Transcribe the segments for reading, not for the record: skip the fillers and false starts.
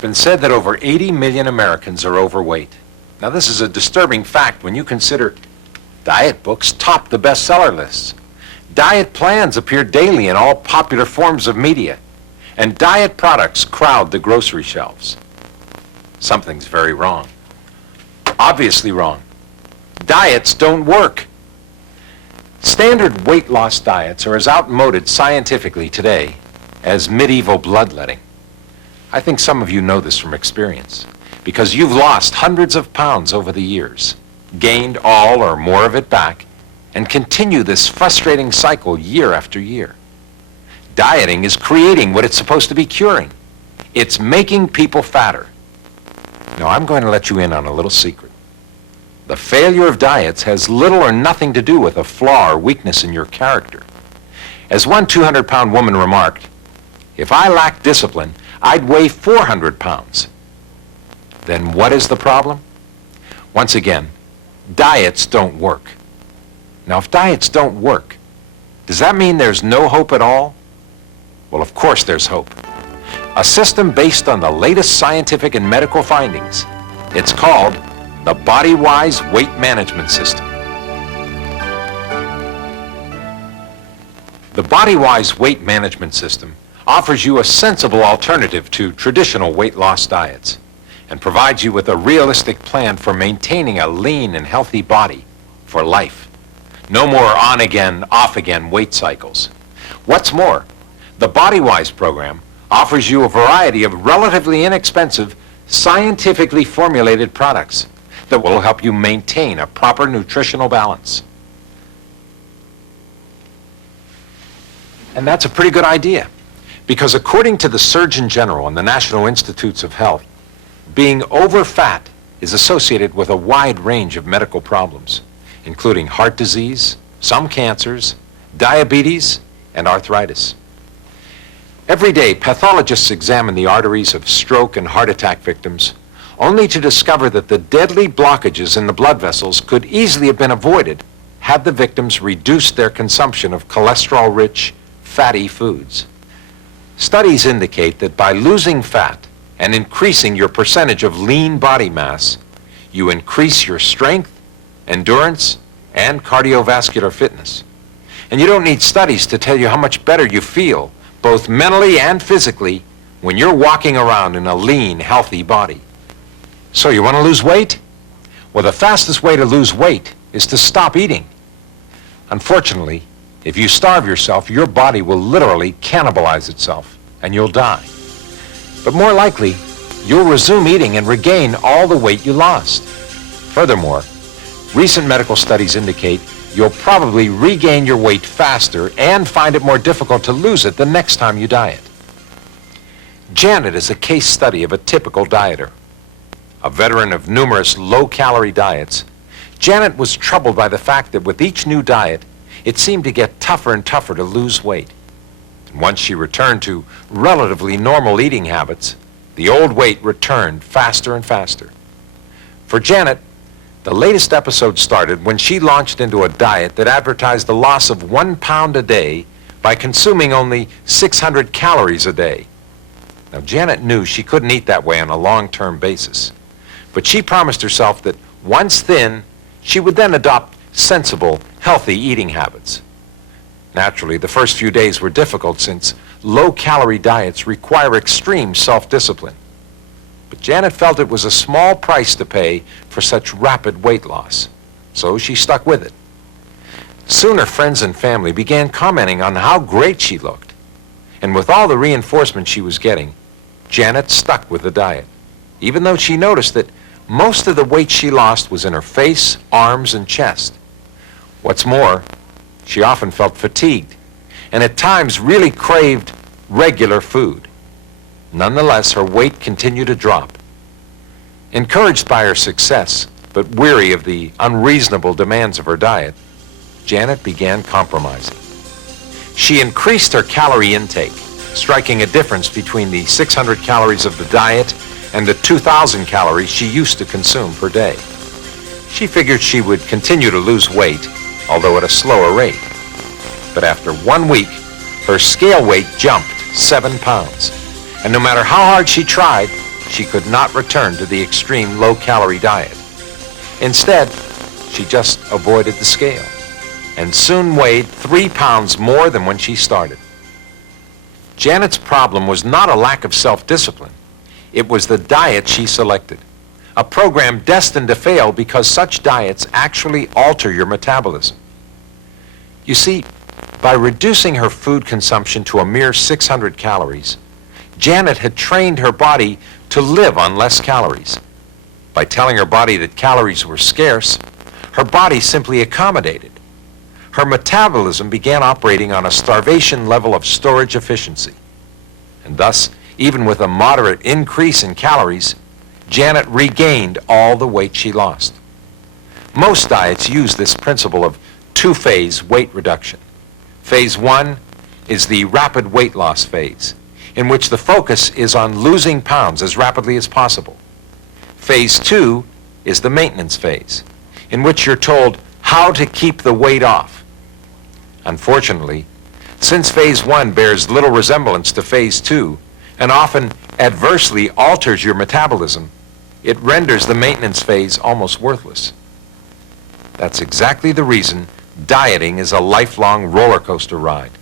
been said that over 80 million Americans are overweight. Now, this is a disturbing fact when you consider diet books top the bestseller lists. Diet plans appear daily in all popular forms of media, and diet products crowd the grocery shelves. Something's very wrong. Obviously wrong. Diets don't work. Standard weight loss diets are as outmoded scientifically today as medieval bloodletting. I think some of you know this from experience, because you've lost hundreds of pounds over the years, gained all or more of it back, and continue this frustrating cycle year after year. Dieting is creating what it's supposed to be curing. It's making people fatter. Now, I'm going to let you in on a little secret. The failure of diets has little or nothing to do with a flaw or weakness in your character. As one 200-pound woman remarked, "If I lacked discipline, I'd weigh 400 pounds. Then what is the problem? Once again, diets don't work. Now, if diets don't work, does that mean there's no hope at all? Well, of course there's hope. A system based on the latest scientific and medical findings. It's called the Body-Wise Weight Management System. The Body-Wise Weight Management System offers you a sensible alternative to traditional weight loss diets and provides you with a realistic plan for maintaining a lean and healthy body for life. No more on-again, off-again weight cycles. What's more, the Body-Wise program offers you a variety of relatively inexpensive, scientifically formulated products that will help you maintain a proper nutritional balance. And that's a pretty good idea, because according to the Surgeon General and the National Institutes of Health, being over-fat is associated with a wide range of medical problems, including heart disease, some cancers, diabetes, and arthritis. Every day, pathologists examine the arteries of stroke and heart attack victims, only to discover that the deadly blockages in the blood vessels could easily have been avoided had the victims reduced their consumption of cholesterol-rich, fatty foods. Studies indicate that by losing fat and increasing your percentage of lean body mass, you increase your strength, endurance, and cardiovascular fitness. And you don't need studies to tell you how much better you feel, both mentally and physically, when you're walking around in a lean, healthy body. So you want to lose weight? Well, the fastest way to lose weight is to stop eating. Unfortunately, if you starve yourself, your body will literally cannibalize itself, and you'll die. But more likely, you'll resume eating and regain all the weight you lost. Furthermore, recent medical studies indicate you'll probably regain your weight faster and find it more difficult to lose it the next time you diet. Janet is a case study of a typical dieter. A veteran of numerous low-calorie diets, Janet was troubled by the fact that with each new diet, it seemed to get tougher and tougher to lose weight. And once she returned to relatively normal eating habits, the old weight returned faster and faster. For Janet, the latest episode started when she launched into a diet that advertised a loss of 1 pound a day by consuming only 600 calories a day. Now, Janet knew she couldn't eat that way on a long-term basis, but she promised herself that once thin, she would then adopt sensible, healthy eating habits. Naturally, the first few days were difficult since low-calorie diets require extreme self-discipline. But Janet felt it was a small price to pay for such rapid weight loss, so she stuck with it. Soon her friends and family began commenting on how great she looked. And with all the reinforcement she was getting, Janet stuck with the diet, even though she noticed that most of the weight she lost was in her face, arms, and chest. What's more, she often felt fatigued, and at times really craved regular food. Nonetheless, her weight continued to drop. Encouraged by her success, but weary of the unreasonable demands of her diet, Janet began compromising. She increased her calorie intake, striking a difference between the 600 calories of the diet and the 2,000 calories she used to consume per day. She figured she would continue to lose weight, although at a slower rate. But after 1 week, her scale weight jumped 7 pounds. And no matter how hard she tried, she could not return to the extreme low-calorie diet. Instead, she just avoided the scale and soon weighed 3 pounds more than when she started. Janet's problem was not a lack of self-discipline. It was the diet she selected, a program destined to fail because such diets actually alter your metabolism. You see, by reducing her food consumption to a mere 600 calories, Janet had trained her body to live on less calories. By telling her body that calories were scarce, her body simply accommodated. Her metabolism began operating on a starvation level of storage efficiency. And thus, even with a moderate increase in calories, Janet regained all the weight she lost. Most diets use this principle of two-phase weight reduction. Phase 1 is the rapid weight loss phase, in which the focus is on losing pounds as rapidly as possible. Phase 2 is the maintenance phase, in which you're told how to keep the weight off. Unfortunately, since Phase 1 bears little resemblance to Phase 2 and often adversely alters your metabolism, it renders the maintenance phase almost worthless. That's exactly the reason dieting is a lifelong roller coaster ride.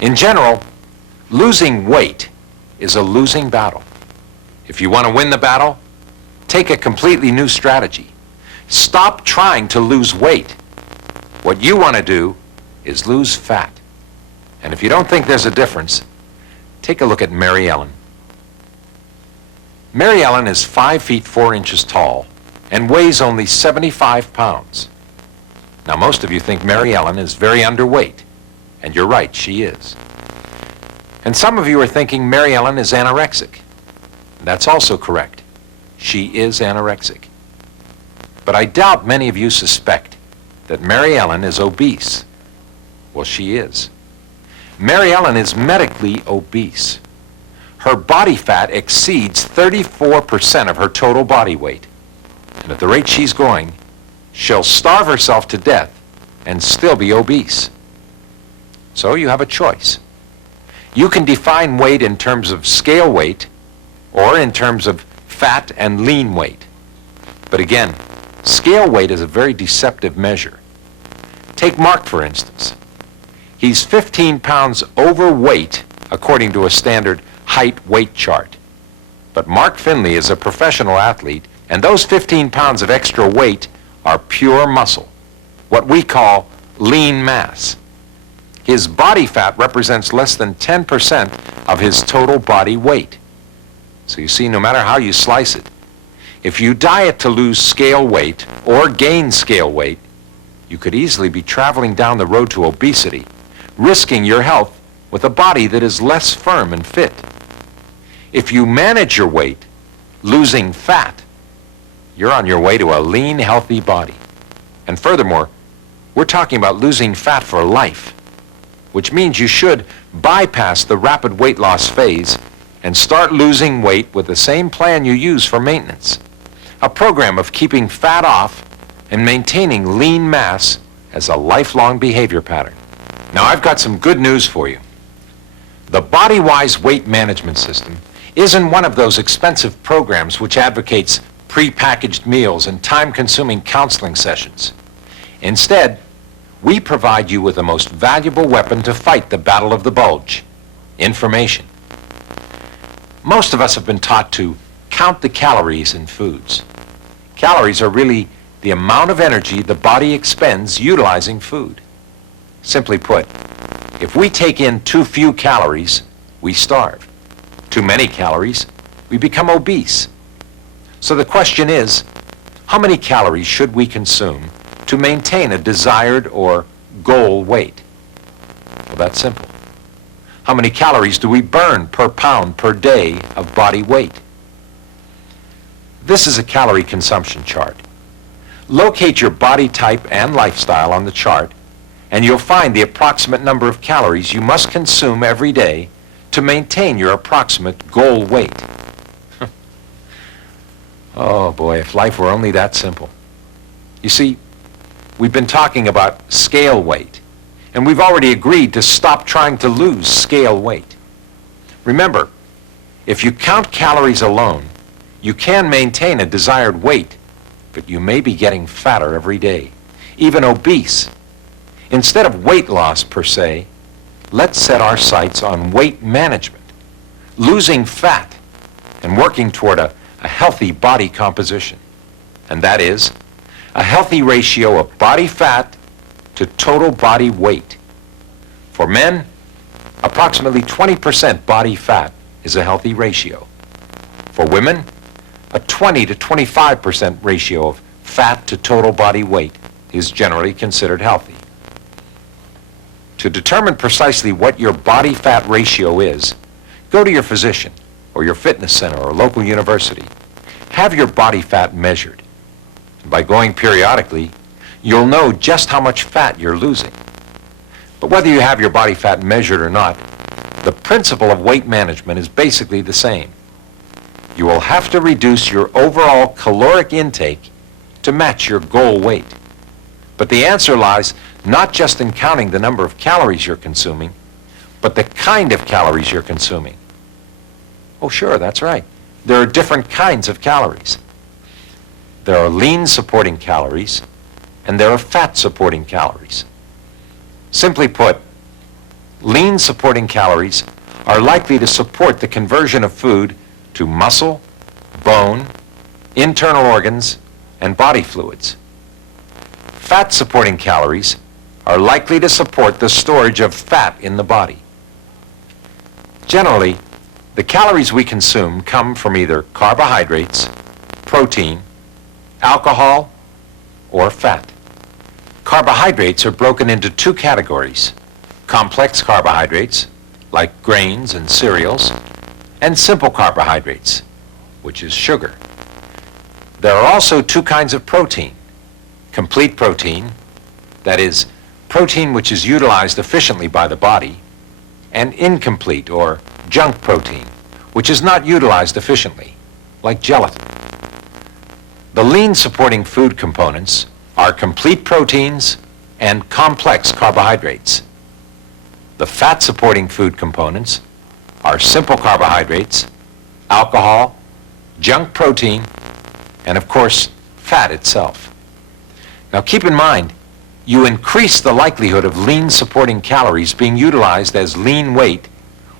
In general, losing weight is a losing battle. If you want to win the battle, take a completely new strategy. Stop trying to lose weight. What you want to do is lose fat. And if you don't think there's a difference, take a look at Mary Ellen. Mary Ellen is 5 feet 4 inches tall and weighs only 75 pounds. Now, most of you think Mary Ellen is very underweight, and you're right, she is. And some of you are thinking Mary Ellen is anorexic. That's also correct. She is anorexic. But I doubt many of you suspect that Mary Ellen is obese. Well, she is. Mary Ellen is medically obese. Her body fat exceeds 34% of her total body weight. And at the rate she's going, she'll starve herself to death and still be obese. So you have a choice. You can define weight in terms of scale weight or in terms of fat and lean weight. But again, scale weight is a very deceptive measure. Take Mark, for instance. He's 15 pounds overweight according to a standard height-weight chart. But Mark Finley is a professional athlete, and those 15 pounds of extra weight are pure muscle, what we call lean mass. His body fat represents less than 10% of his total body weight. So you see, no matter how you slice it, if you diet to lose scale weight or gain scale weight, you could easily be traveling down the road to obesity, risking your health with a body that is less firm and fit. If you manage your weight, losing fat, you're on your way to a lean, healthy body. And furthermore, we're talking about losing fat for life, which means you should bypass the rapid weight loss phase and start losing weight with the same plan you use for maintenance, a program of keeping fat off and maintaining lean mass as a lifelong behavior pattern. Now, I've got some good news for you. The BodyWise weight management system isn't one of those expensive programs which advocates pre-packaged meals and time-consuming counseling sessions. Instead, we provide you with the most valuable weapon to fight the battle of the bulge: information. Most of us have been taught to count the calories in foods. Calories are really the amount of energy the body expends utilizing food. Simply put, if we take in too few calories, we starve. Too many calories, we become obese. So the question is, how many calories should we consume to maintain a desired or goal weight? Well, that's simple. How many calories do we burn per pound per day of body weight? This is a calorie consumption chart. Locate your body type and lifestyle on the chart, and you'll find the approximate number of calories you must consume every day to maintain your approximate goal weight. Oh boy, if life were only that simple. You see, we've been talking about scale weight, and we've already agreed to stop trying to lose scale weight. Remember, If you count calories alone, you can maintain a desired weight, but you may be getting fatter every day, even obese. Instead of weight loss per se, let's set our sights on weight management, losing fat, and working toward a healthy body composition. And that is a healthy ratio of body fat to total body weight. For men, approximately 20% body fat is a healthy ratio. For women, a 20 to 25% ratio of fat to total body weight is generally considered healthy. To determine precisely what your body fat ratio is, go to your physician or your fitness center or local university. Have your body fat measured. By going periodically, you'll know just how much fat you're losing. But whether you have your body fat measured or not, the principle of weight management is basically the same. You will have to reduce your overall caloric intake to match your goal weight. But the answer lies not just in counting the number of calories you're consuming, but the kind of calories you're consuming. Oh, sure, that's right. There are different kinds of calories. There are lean-supporting calories, and there are fat-supporting calories. Simply put, lean-supporting calories are likely to support the conversion of food to muscle, bone, internal organs, and body fluids. Fat-supporting calories are likely to support the storage of fat in the body. Generally, the calories we consume come from either carbohydrates, protein, alcohol, or fat. Carbohydrates are broken into two categories: complex carbohydrates, like grains and cereals, and simple carbohydrates, which is sugar. There are also two kinds of protein: complete protein, that is, protein which is utilized efficiently by the body, and incomplete or junk protein, which is not utilized efficiently, like gelatin. The lean-supporting food components are complete proteins and complex carbohydrates. The fat-supporting food components are simple carbohydrates, alcohol, junk protein, and of course, fat itself. Now keep in mind, you increase the likelihood of lean-supporting calories being utilized as lean weight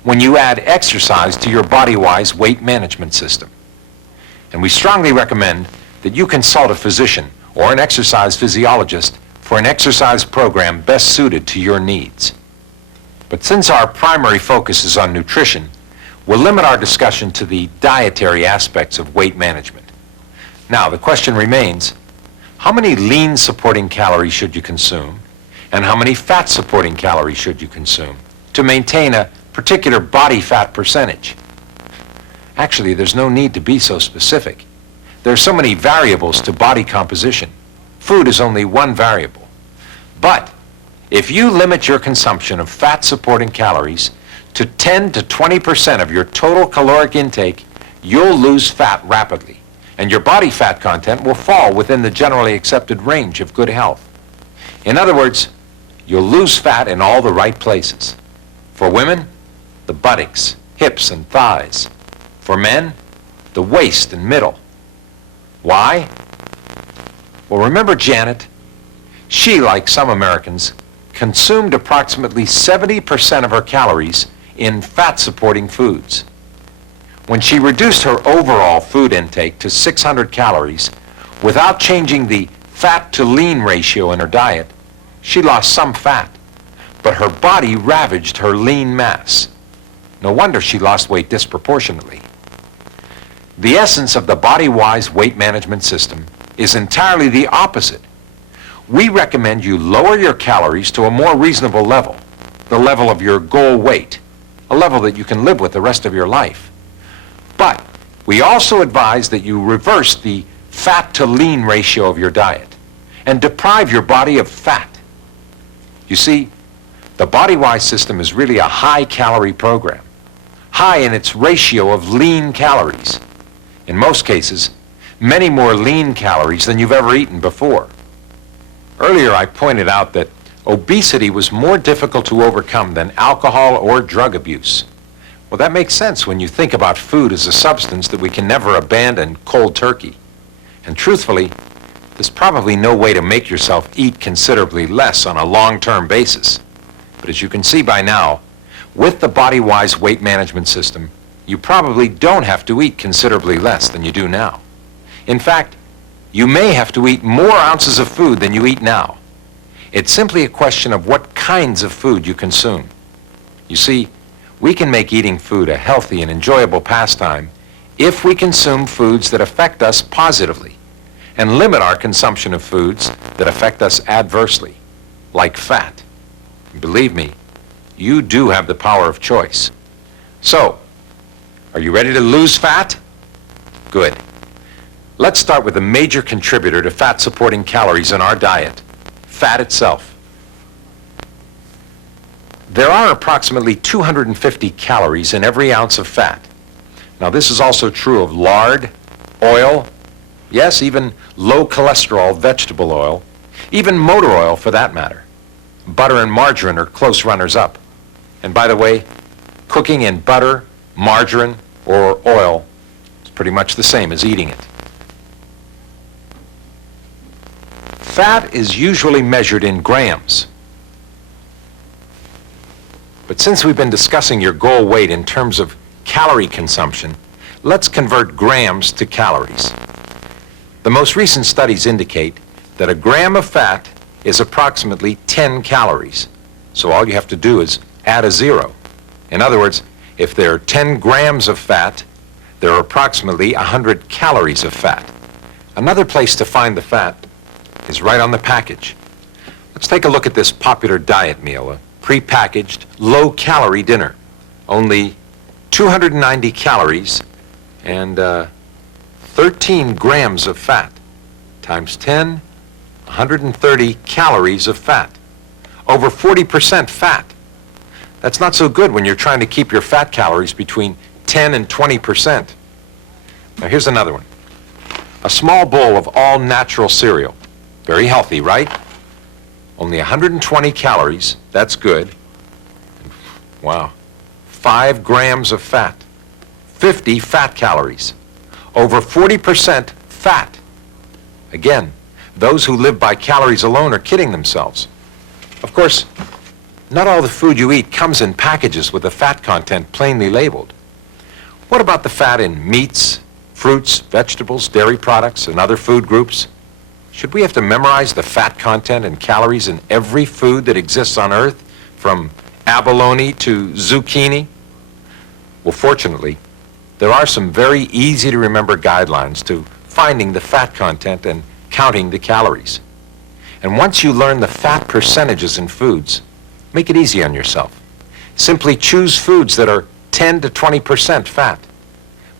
when you add exercise to your body-wise weight management system. And we strongly recommend that you consult a physician or an exercise physiologist for an exercise program best suited to your needs. But since our primary focus is on nutrition, we'll limit our discussion to the dietary aspects of weight management. Now, the question remains, how many lean-supporting calories should you consume, and how many fat-supporting calories should you consume to maintain a particular body fat percentage? Actually, there's no need to be so specific. There are so many variables to body composition. Food is only one variable. But if you limit your consumption of fat-supporting calories to 10 to 20% of your total caloric intake, you'll lose fat rapidly, and your body fat content will fall within the generally accepted range of good health. In other words, you'll lose fat in all the right places. For women, the buttocks, hips, and thighs. For men, the waist and middle. Why? Well, remember Janet? She, like some Americans, consumed approximately 70% of her calories in fat-supporting foods. When she reduced her overall food intake to 600 calories without changing the fat-to-lean ratio in her diet, she lost some fat, but her body ravaged her lean mass. No wonder she lost weight disproportionately. The essence of the body-wise weight management system is entirely the opposite. We recommend you lower your calories to a more reasonable level, the level of your goal weight, a level that you can live with the rest of your life. But we also advise that you reverse the fat-to-lean ratio of your diet and deprive your body of fat. You see, the body-wise system is really a high-calorie program, high in its ratio of lean calories. In most cases, many more lean calories than you've ever eaten before. Earlier I pointed out that obesity was more difficult to overcome than alcohol or drug abuse. Well, Well, that makes sense when you think about food as a substance that we can never abandon cold turkey. And truthfully, there's probably no way to make yourself eat considerably less on a long-term basis. But as you can see by now, with the BodyWise weight management system, you probably don't have to eat considerably less than you do now. In fact, you may have to eat more ounces of food than you eat now. It's simply a question of what kinds of food you consume. You see, we can make eating food a healthy and enjoyable pastime if we consume foods that affect us positively and limit our consumption of foods that affect us adversely, like fat. And believe me, you do have the power of choice. So, are you ready to lose fat? Good. Let's start with a major contributor to fat-supporting calories in our diet, fat itself. There are approximately 250 calories in every ounce of fat. Now, this is also true of lard, oil, yes, even low cholesterol vegetable oil, even motor oil for that matter. Butter and margarine are close runners-up. And by the way, cooking in butter, margarine, or oil is pretty much the same as eating it. Fat is usually measured in grams. But since we've been discussing your goal weight in terms of calorie consumption, let's convert grams to calories. The most recent studies indicate that a gram of fat is approximately 10 calories. So all you have to do is add a zero. In other words, if there are 10 grams of fat, there are approximately 100 calories of fat. Another place to find the fat is right on the package. Let's take a look at this popular diet meal, a prepackaged, low-calorie dinner. Only 290 calories and 13 grams of fat. Times 10, 130 calories of fat. Over 40% fat. That's not so good when you're trying to keep your fat calories between 10 and 20%. Now here's another one. A small bowl of all-natural cereal. Very healthy, right? Only 120 calories. That's good. Wow. 5 grams of fat. 50 fat calories. Over 40% fat. Again, those who live by calories alone are kidding themselves. Of course, not all the food you eat comes in packages with the fat content plainly labeled. What about the fat in meats, fruits, vegetables, dairy products, and other food groups? Should we have to memorize the fat content and calories in every food that exists on Earth, from abalone to zucchini? Well, fortunately, there are some very easy-to-remember guidelines to finding the fat content and counting the calories. And once you learn the fat percentages in foods, make it easy on yourself. Simply choose foods that are 10 to 20% fat.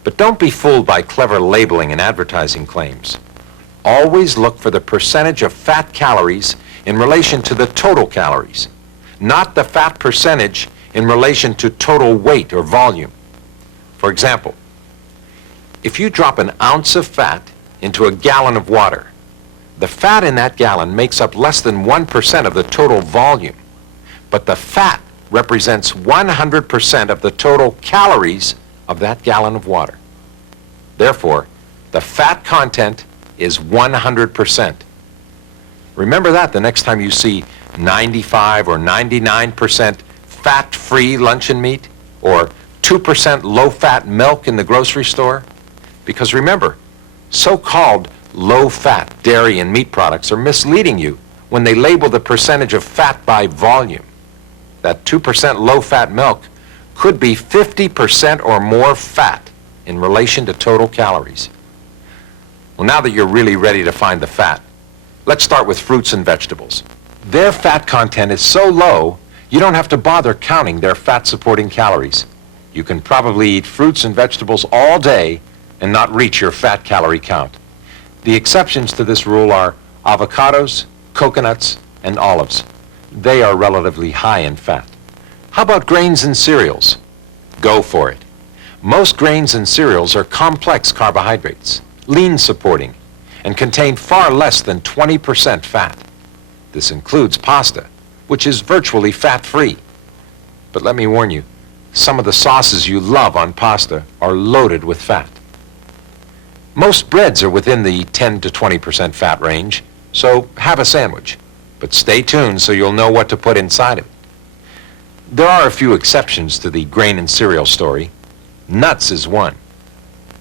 But don't be fooled by clever labeling and advertising claims. Always look for the percentage of fat calories in relation to the total calories, not the fat percentage in relation to total weight or volume. For example, if you drop an ounce of fat into a gallon of water, the fat in that gallon makes up less than 1% of the total volume, but the fat represents 100% of the total calories of that gallon of water. Therefore, the fat content is 100%. Remember that the next time you see 95 or 99% fat-free luncheon meat or 2% low-fat milk in the grocery store. Because remember, so-called low-fat dairy and meat products are misleading you when they label the percentage of fat by volume. That 2% low-fat milk could be 50% or more fat in relation to total calories. Well, now that you're really ready to find the fat, let's start with fruits and vegetables. Their fat content is so low, you don't have to bother counting their fat-supporting calories. You can probably eat fruits and vegetables all day and not reach your fat calorie count. The exceptions to this rule are avocados, coconuts, and olives. They are relatively high in fat. How about grains and cereals? Go for it. Most grains and cereals are complex carbohydrates, lean-supporting, and contain far less than 20% fat. This includes pasta, which is virtually fat-free. But let me warn you, some of the sauces you love on pasta are loaded with fat. Most breads are within the 10 to 20% fat range, so have a sandwich. But stay tuned so you'll know what to put inside of it. There are a few exceptions to the grain and cereal story. Nuts is one.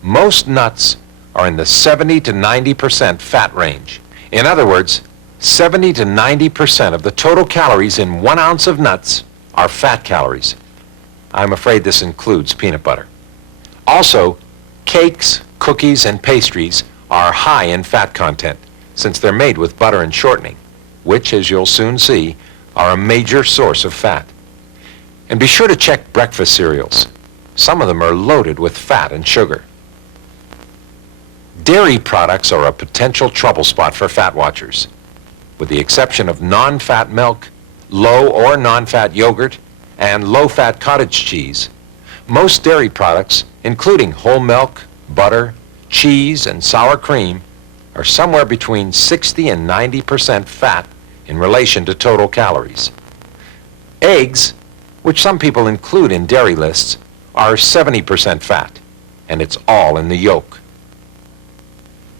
Most nuts are in the 70 to 90% fat range. In other words, 70 to 90% of the total calories in 1 ounce of nuts are fat calories. I'm afraid this includes peanut butter. Also, cakes, cookies, and pastries are high in fat content since they're made with butter and shortening, which, as you'll soon see, are a major source of fat. And be sure to check breakfast cereals. Some of them are loaded with fat and sugar. Dairy products are a potential trouble spot for fat watchers. With the exception of non-fat milk, low or non-fat yogurt, and low-fat cottage cheese, most dairy products, including whole milk, butter, cheese, and sour cream, are somewhere between 60 and 90% fat in relation to total calories. Eggs, which some people include in dairy lists, are 70% fat, and it's all in the yolk.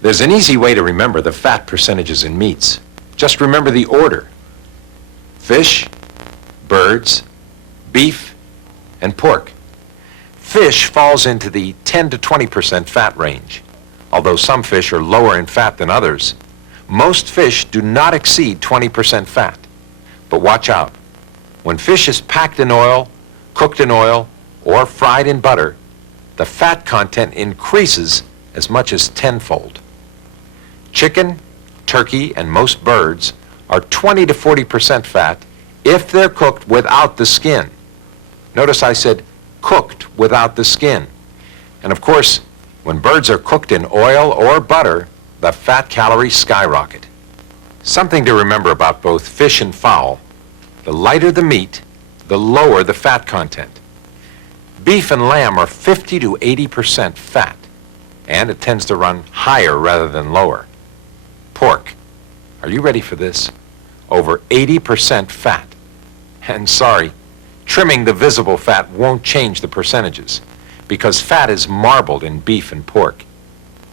There's an easy way to remember the fat percentages in meats. Just remember the order: fish, birds, beef, and pork. Fish falls into the 10 to 20% fat range. Although some fish are lower in fat than others, most fish do not exceed 20% fat. But watch out. When fish is packed in oil, cooked in oil, or fried in butter, the fat content increases as much as tenfold. Chicken, turkey, and most birds are 20 to 40% fat if they're cooked without the skin. Notice I said cooked without the skin. And of course, when birds are cooked in oil or butter, the fat calories skyrocket. Something to remember about both fish and fowl: the lighter the meat, the lower the fat content. Beef and lamb are 50 to 80% fat, and it tends to run higher rather than lower. Pork, are you ready for this? Over 80% fat. And sorry, trimming the visible fat won't change the percentages, because fat is marbled in beef and pork.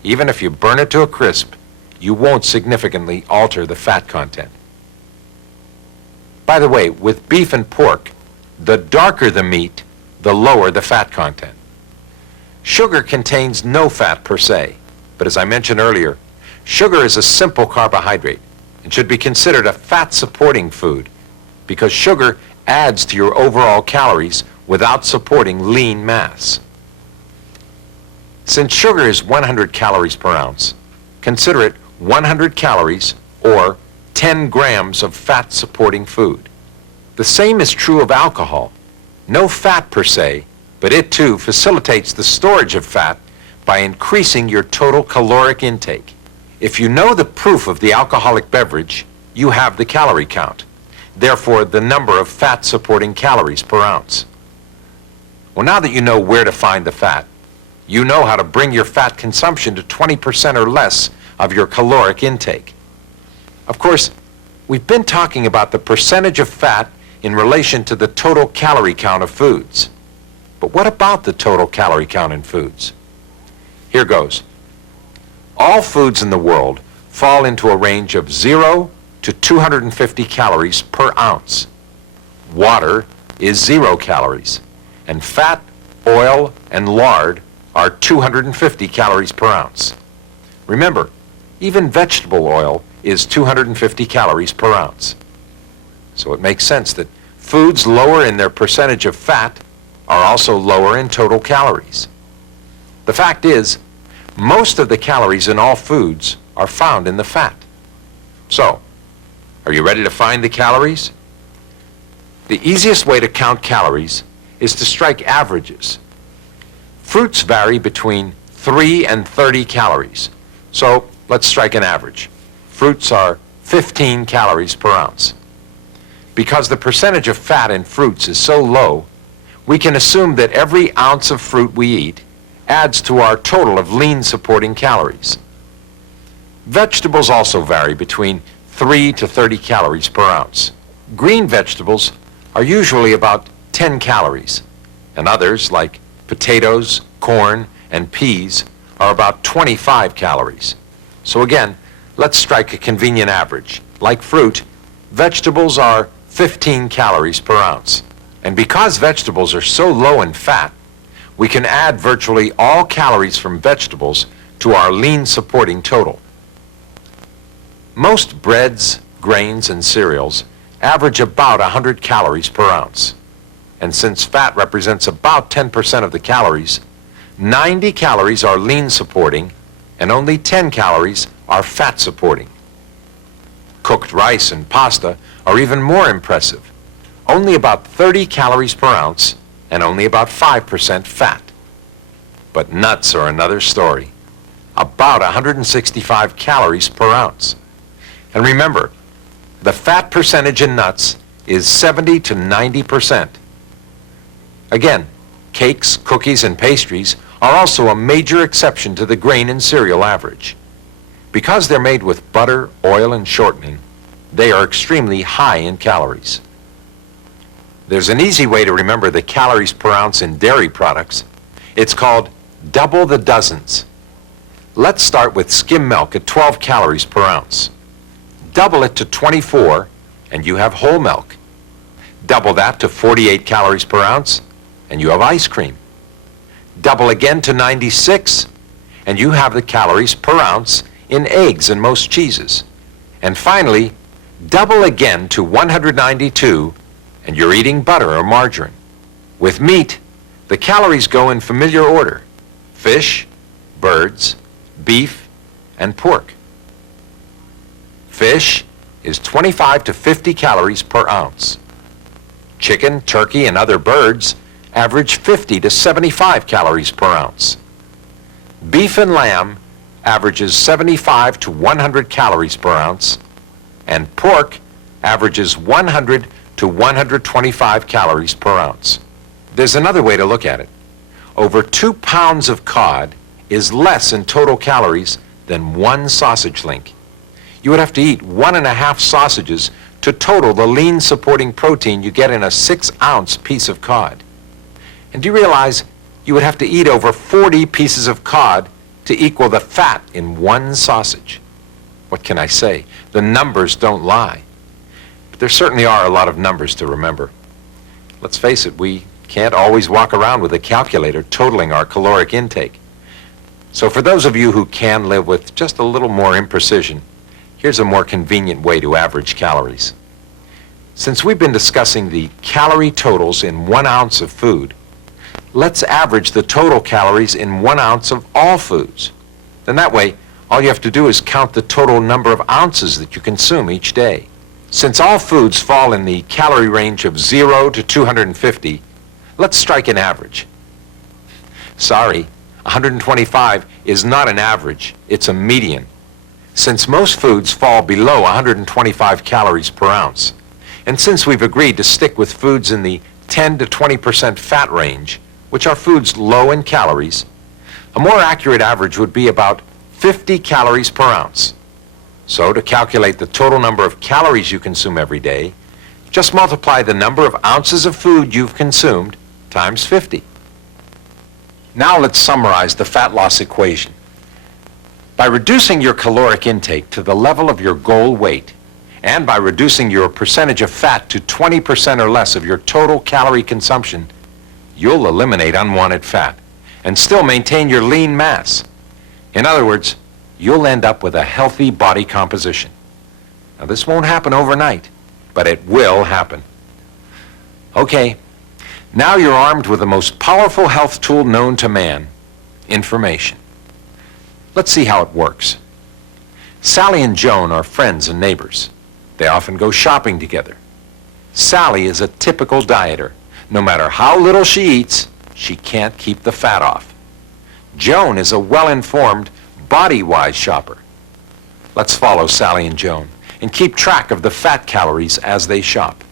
Even if you burn it to a crisp, you won't significantly alter the fat content. By the way, with beef and pork, the darker the meat, the lower the fat content. Sugar contains no fat per se, but as I mentioned earlier, sugar is a simple carbohydrate and should be considered a fat-supporting food because sugar adds to your overall calories without supporting lean mass. Since sugar is 100 calories per ounce, consider it 100 calories or 10 grams of fat-supporting food. The same is true of alcohol. No fat per se, but it too facilitates the storage of fat by increasing your total caloric intake. If you know the proof of the alcoholic beverage, you have the calorie count. Therefore, the number of fat-supporting calories per ounce. Well, now that you know where to find the fat, you know how to bring your fat consumption to 20% or less of your caloric intake. Of course, we've been talking about the percentage of fat in relation to the total calorie count of foods. But what about the total calorie count in foods? Here goes. All foods in the world fall into a range of 0 to 250 calories per ounce. Water is 0 calories, and fat, oil, and lard are 250 calories per ounce. Remember, even vegetable oil is 250 calories per ounce. So it makes sense that foods lower in their percentage of fat are also lower in total calories. The fact is, most of the calories in all foods are found in the fat. So, are you ready to find the calories? The easiest way to count calories is to strike averages. Fruits vary between 3 and 30 calories. So, let's strike an average. Fruits are 15 calories per ounce. Because the percentage of fat in fruits is so low, we can assume that every ounce of fruit we eat adds to our total of lean-supporting calories. Vegetables also vary between 3 to 30 calories per ounce. Green vegetables are usually about 10 calories. and others, like potatoes, corn, and peas, are about 25 calories. So again, let's strike a convenient average. Like fruit, vegetables are 15 calories per ounce. And because vegetables are so low in fat, we can add virtually all calories from vegetables to our lean supporting total. Most breads, grains, and cereals average about 100 calories per ounce. And since fat represents about 10% of the calories, 90 calories are lean supporting and only 10 calories are fat supporting. Cooked rice and pasta are even more impressive. Only about 30 calories per ounce and only about 5% fat. But nuts are another story. About 165 calories per ounce. And remember, the fat percentage in nuts is 70 to 90%. Again, cakes, cookies, and pastries are also a major exception to the grain and cereal average. Because they're made with butter, oil, and shortening, they are extremely high in calories. There's an easy way to remember the calories per ounce in dairy products. It's called double the dozens. Let's start with skim milk at 12 calories per ounce. Double it to 24, and you have whole milk. Double that to 48 calories per ounce, and you have ice cream. Double again to 96, and you have the calories per ounce in eggs and most cheeses. And finally, double again to 192, and you're eating butter or margarine. With meat, the calories go in familiar order: fish, birds, beef, and pork. Fish is 25 to 50 calories per ounce. Chicken, turkey, and other birds average 50 to 75 calories per ounce. Beef and lamb averages 75 to 100 calories per ounce, and pork averages 100 to 125 calories per ounce. There's another way to look at it. Over 2 pounds of cod is less in total calories than 1 sausage link. You would have to eat 1.5 sausages to total the lean supporting protein you get in a 6-ounce piece of cod. And do you realize you would have to eat over 40 pieces of cod to equal the fat in 1 sausage? What can I say? The numbers don't lie. But there certainly are a lot of numbers to remember. Let's face it, we can't always walk around with a calculator totaling our caloric intake. So for those of you who can live with just a little more imprecision, here's a more convenient way to average calories. Since we've been discussing the calorie totals in 1 ounce of food, let's average the total calories in 1 ounce of all foods. Then that way, all you have to do is count the total number of ounces that you consume each day. Since all foods fall in the calorie range of 0 to 250, let's strike an average. Sorry, 125 is not an average, it's a median. Since most foods fall below 125 calories per ounce, and since we've agreed to stick with foods in the 10 to 20% fat range, which are foods low in calories, a more accurate average would be about 50 calories per ounce. So to calculate the total number of calories you consume every day, just multiply the number of ounces of food you've consumed times 50. Now let's summarize the fat loss equation. By reducing your caloric intake to the level of your goal weight, and by reducing your percentage of fat to 20% or less of your total calorie consumption, you'll eliminate unwanted fat and still maintain your lean mass. In other words, you'll end up with a healthy body composition. Now, this won't happen overnight, but it will happen. Okay, now you're armed with the most powerful health tool known to man: information. Let's see how it works. Sally and Joan are friends and neighbors. They often go shopping together. Sally is a typical dieter. No matter how little she eats, she can't keep the fat off. Joan is a well-informed, body-wise shopper. Let's follow Sally and Joan and keep track of the fat calories as they shop.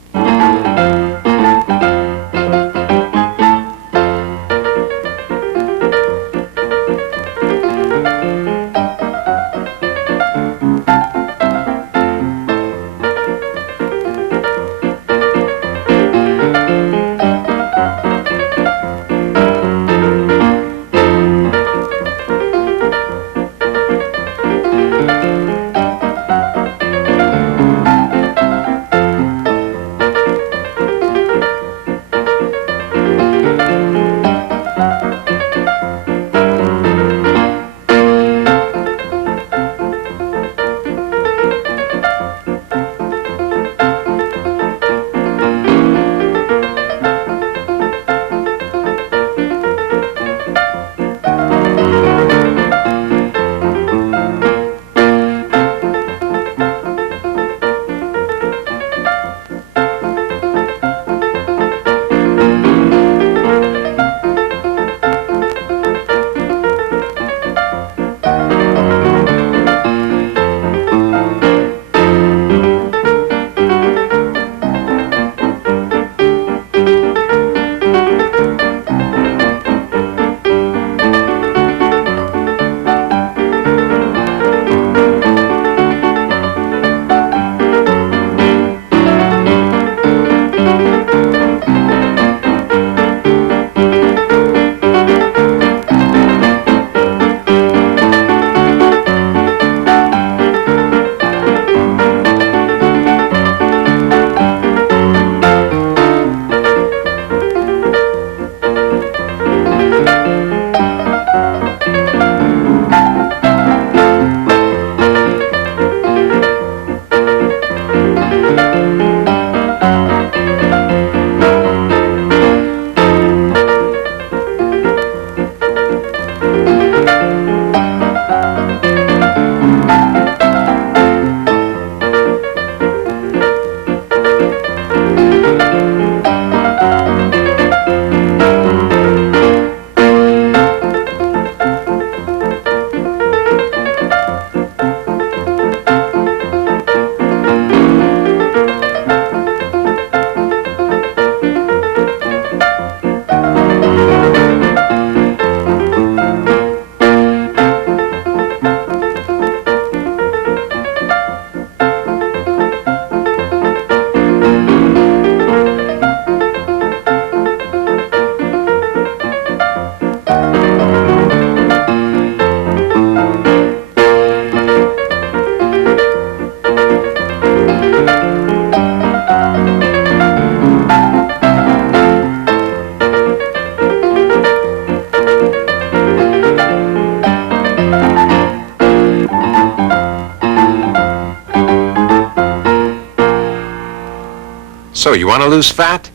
So you want to lose fat?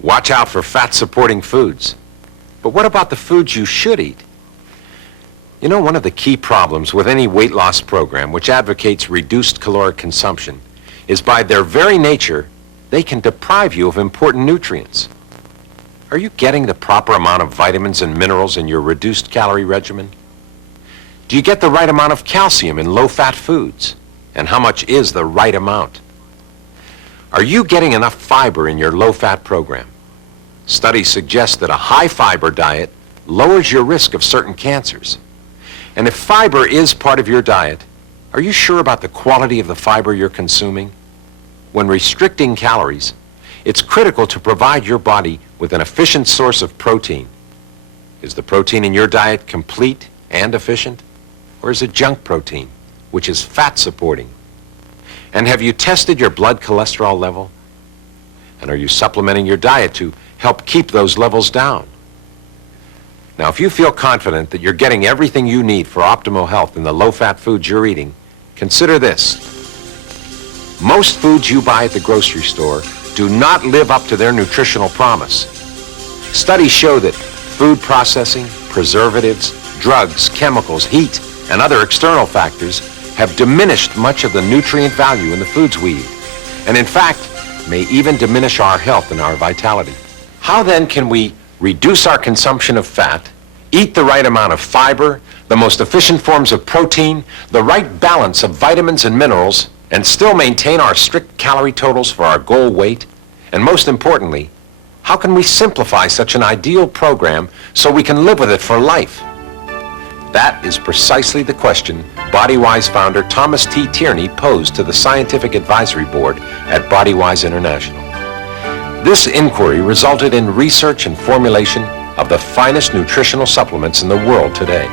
Watch out for fat-supporting foods. But what about the foods you should eat? You know, one of the key problems with any weight loss program which advocates reduced caloric consumption is by their very nature, they can deprive you of important nutrients. Are you getting the proper amount of vitamins and minerals in your reduced calorie regimen? Do you get the right amount of calcium in low-fat foods? And how much is the right amount? Are you getting enough fiber in your low-fat program? Studies suggest that a high-fiber diet lowers your risk of certain cancers. And if fiber is part of your diet, are you sure about the quality of the fiber you're consuming? When restricting calories, it's critical to provide your body with an efficient source of protein. Is the protein in your diet complete and efficient? Or is it junk protein, which is fat-supporting? And have you tested your blood cholesterol level? And are you supplementing your diet to help keep those levels down? Now, if you feel confident that you're getting everything you need for optimal health in the low-fat foods you're eating, consider this. Most foods you buy at the grocery store do not live up to their nutritional promise. Studies show that food processing, preservatives, drugs, chemicals, heat, and other external factors have diminished much of the nutrient value in the foods we eat, and in fact, may even diminish our health and our vitality. How then can we reduce our consumption of fat, eat the right amount of fiber, the most efficient forms of protein, the right balance of vitamins and minerals, and still maintain our strict calorie totals for our goal weight? And most importantly, how can we simplify such an ideal program so we can live with it for life? That is precisely the question BodyWise founder Thomas T. Tierney posed to the Scientific Advisory Board at BodyWise International. This inquiry resulted in research and formulation of the finest nutritional supplements in the world today.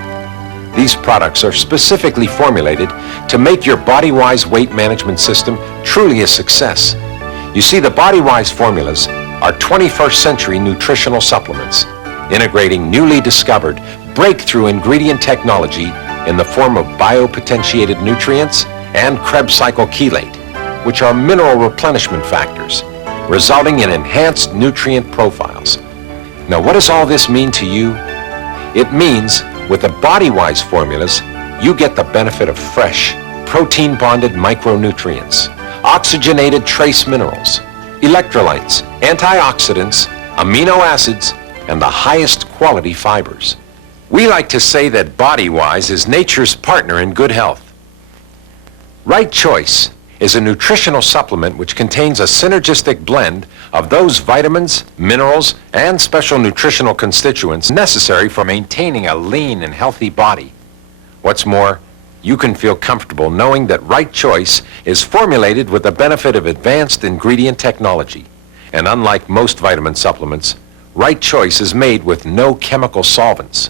These products are specifically formulated to make your BodyWise weight management system truly a success. You see, the BodyWise formulas are 21st century nutritional supplements, integrating newly discovered breakthrough ingredient technology in the form of biopotentiated nutrients and Krebs cycle chelate, which are mineral replenishment factors, resulting in enhanced nutrient profiles. Now, what does all this mean to you? It means with the BodyWise formulas, you get the benefit of fresh, protein-bonded micronutrients, oxygenated trace minerals, electrolytes, antioxidants, amino acids, and the highest quality fibers. We like to say that BodyWise is nature's partner in good health. Right Choice is a nutritional supplement which contains a synergistic blend of those vitamins, minerals, and special nutritional constituents necessary for maintaining a lean and healthy body. What's more, you can feel comfortable knowing that Right Choice is formulated with the benefit of advanced ingredient technology. And unlike most vitamin supplements, Right Choice is made with no chemical solvents.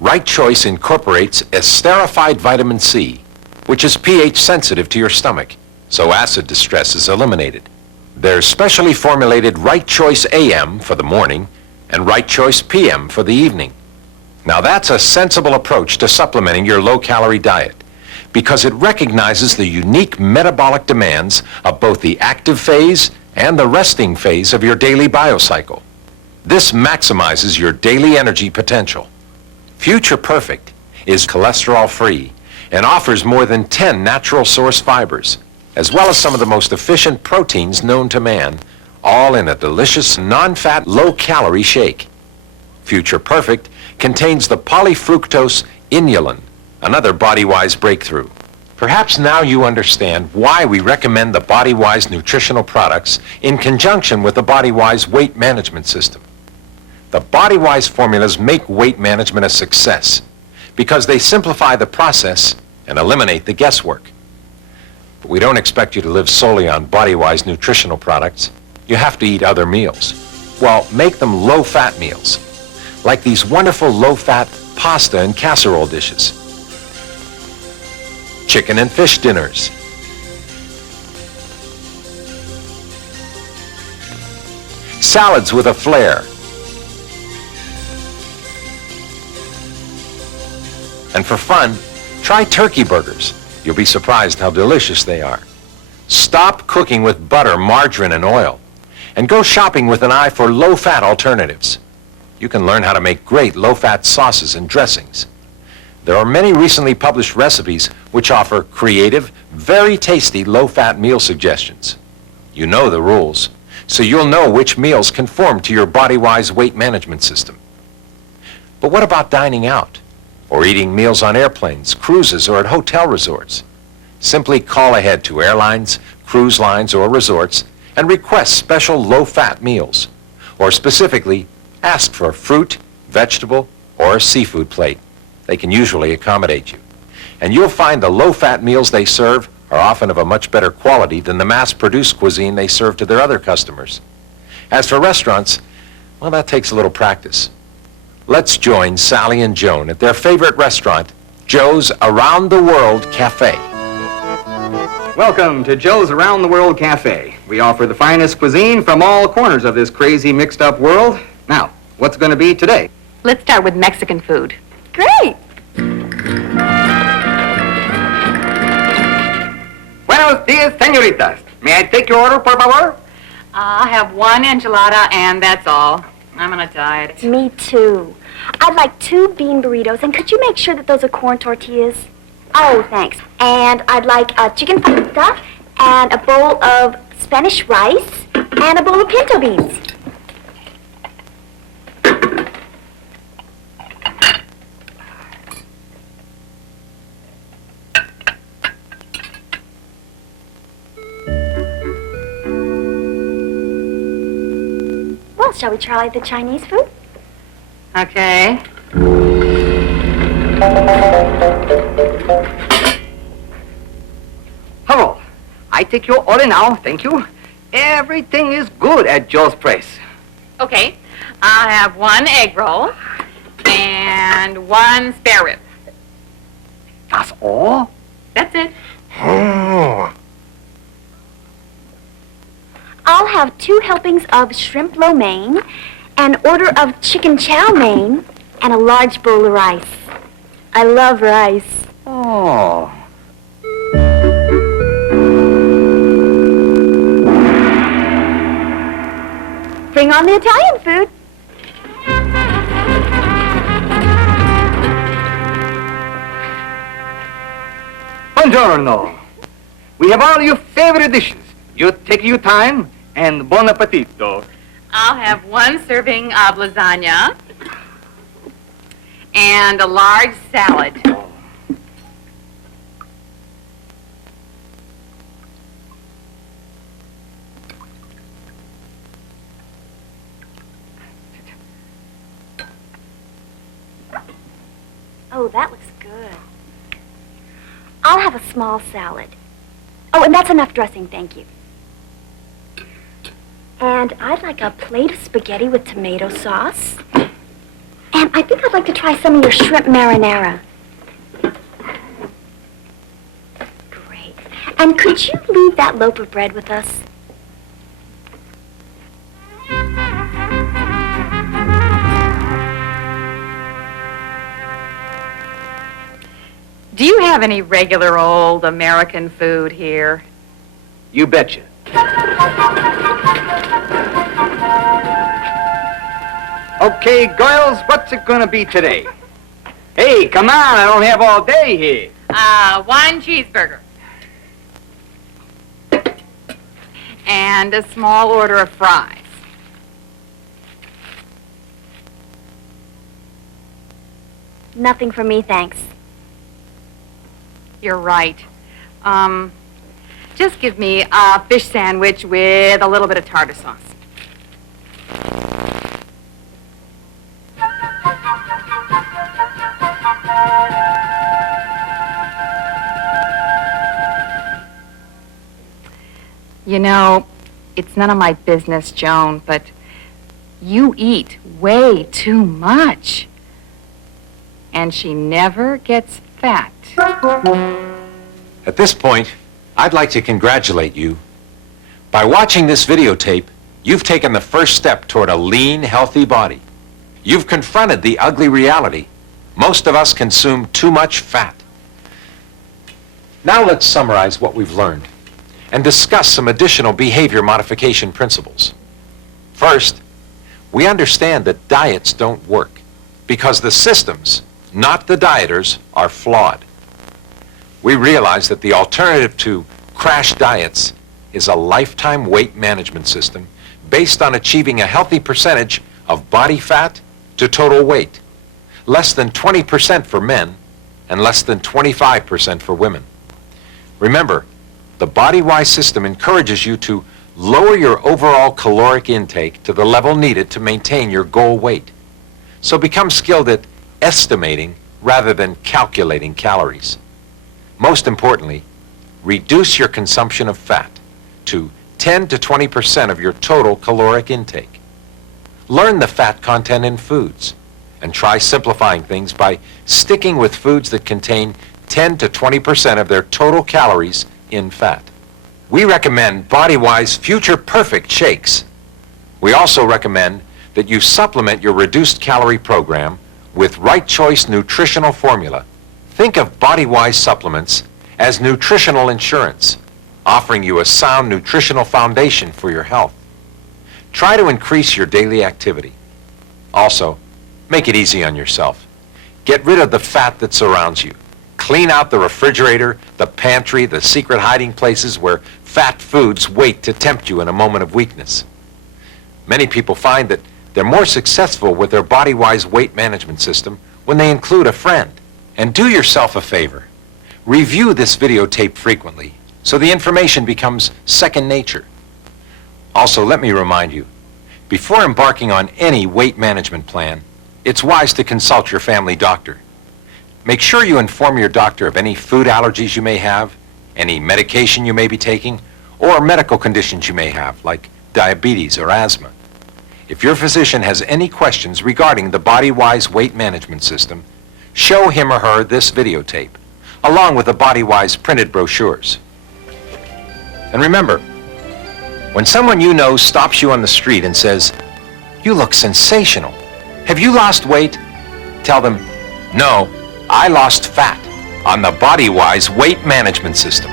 Right Choice incorporates esterified vitamin C, which is pH sensitive to your stomach, so acid distress is eliminated. There's specially formulated Right Choice AM for the morning and Right Choice PM for the evening. Now that's a sensible approach to supplementing your low-calorie diet because it recognizes the unique metabolic demands of both the active phase and the resting phase of your daily biocycle. This maximizes your daily energy potential. Future Perfect is cholesterol-free and offers more than 10 natural source fibers, as well as some of the most efficient proteins known to man, all in a delicious, non-fat, low-calorie shake. Future Perfect contains the polyfructose inulin, another BodyWise breakthrough. Perhaps now you understand why we recommend the BodyWise nutritional products in conjunction with the BodyWise weight management system. The BodyWise formulas make weight management a success because they simplify the process and eliminate the guesswork. But we don't expect you to live solely on BodyWise nutritional products. You have to eat other meals. Well, make them low-fat meals, like these wonderful low-fat pasta and casserole dishes, chicken and fish dinners, salads with a flair, and for fun, try turkey burgers. You'll be surprised how delicious they are. Stop cooking with butter, margarine, and oil, And go shopping with an eye for low-fat alternatives. You can learn how to make great low-fat sauces and dressings. There are many recently published recipes which offer creative, very tasty low-fat meal suggestions. You know the rules, so you'll know which meals conform to your body-wise weight management system. But what about dining out? Or eating meals on airplanes, cruises, or at hotel resorts? Simply call ahead to airlines, cruise lines, or resorts and request special low-fat meals. Or specifically, ask for a fruit, vegetable, or a seafood plate. They can usually accommodate you. And you'll find the low-fat meals they serve are often of a much better quality than the mass-produced cuisine they serve to their other customers. As for restaurants, well, that takes a little practice. Let's join Sally and Joan at their favorite restaurant, Joe's Around the World Cafe. Welcome to Joe's Around the World Cafe. We offer the finest cuisine from all corners of this crazy mixed-up world. Now, what's going to be today? Let's start with Mexican food. Great! Buenos dias, señoritas. May I take your order, por favor? I'll have one enchilada, and that's all. I'm on a diet. Me too. I'd like 2 bean burritos, and could you make sure that those are corn tortillas? Oh, thanks. And I'd like a chicken fajita, and a bowl of Spanish rice, and a bowl of pinto beans. Well, shall we try the Chinese food? Okay. Hello. I take your order now, thank you. Everything is good at Joe's place. Okay. I'll have 1 egg roll and 1 spare rib. That's all? That's it. Oh. I'll have 2 helpings of shrimp lo mein, an order of chicken chow mein, and a large bowl of rice. I love rice. Oh. Bring on the Italian food. Buongiorno. We have all your favorite dishes. You take your time and buon appetito. I'll have 1 serving of lasagna and a large salad. Oh, that looks good. I'll have a small salad. Oh, and that's enough dressing, thank you. And I'd like a plate of spaghetti with tomato sauce. And I think I'd like to try some of your shrimp marinara. Great. And could you leave that loaf of bread with us? Do you have any regular old American food here? You betcha. Okay, girls, what's it gonna be today? Hey, come on, I don't have all day here. 1 cheeseburger. And a small order of fries. Nothing for me, thanks. You're right. Just give me a fish sandwich with a little bit of tartar sauce. You know, it's none of my business, Joan, but you eat way too much. And she never gets fat. At this point, I'd like to congratulate you. By watching this videotape, you've taken the first step toward a lean, healthy body. You've confronted the ugly reality. Most of us consume too much fat. Now let's summarize what we've learned and discuss some additional behavior modification principles. First, we understand that diets don't work because the systems, not the dieters, are flawed. We realize that the alternative to crash diets is a lifetime weight management system based on achieving a healthy percentage of body fat to total weight, less than 20% for men and less than 25% for women. Remember, the Body-Wise system encourages you to lower your overall caloric intake to the level needed to maintain your goal weight. So become skilled at estimating rather than calculating calories. Most importantly, reduce your consumption of fat to 10 to 20% of your total caloric intake. Learn the fat content in foods and try simplifying things by sticking with foods that contain 10 to 20% of their total calories in fat. We recommend Body-Wise Future Perfect shakes. We also recommend that you supplement your reduced calorie program with Right Choice nutritional formula. Think of Body-Wise supplements as nutritional insurance, offering you a sound nutritional foundation for your health. Try to increase your daily activity. Also, make it easy on yourself. Get rid of the fat that surrounds you. Clean out the refrigerator, the pantry, the secret hiding places where fat foods wait to tempt you in a moment of weakness. Many people find that they're more successful with their Body-Wise weight management system when they include a friend. And do yourself a favor. Review this videotape frequently so the information becomes second nature. Also, let me remind you, before embarking on any weight management plan, it's wise to consult your family doctor. Make sure you inform your doctor of any food allergies you may have, any medication you may be taking, or medical conditions you may have, like diabetes or asthma. If your physician has any questions regarding the Body-Wise weight management system, show him or her this videotape, along with the Body-Wise printed brochures. And remember, when someone you know stops you on the street and says, "You look sensational. Have you lost weight?" Tell them, "No, I lost fat on the Body-Wise weight management system."